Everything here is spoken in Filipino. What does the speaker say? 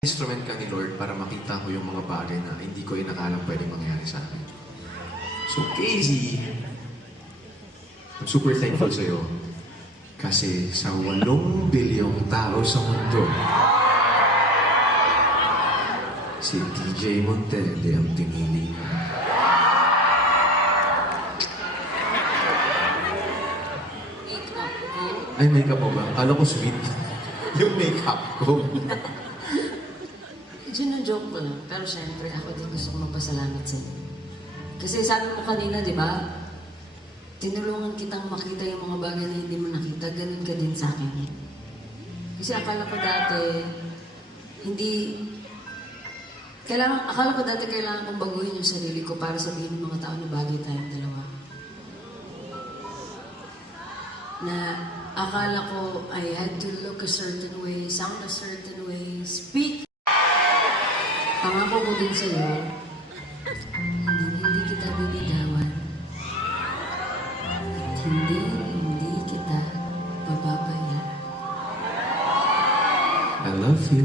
Instrument ka ni Lord para makita ko yung mga bagay na hindi ko inakalang pwedeng mangyari sa akin. So, Casey, I'm super thankful sa'yo. Kasi sa 8 bilyong tao sa mundo, si DJ Montelde ang pinili mo. Make-up ko. Ay, makeup mo ba? Kala ko sweet. Yung makeup ko. Joke ko lang. Pero syempre, ako din gusto ko magpasalamat sa inyo. Kasi sabi mo kanina, di ba? Tinulungan kitang makita yung mga bagay na hindi mo nakita. Ganun ka din sa akin. Kasi akala ko dati, akala ko dati kailangan kong baguhin yung sarili ko para sabihin ng mga tao na bagay tayong dalawa. Na akala ko I had to look a certain way, sound a certain way, speak. Pangako ko din sa'yo, hindi kita binitawan. At hindi kita papabayaan. I love you.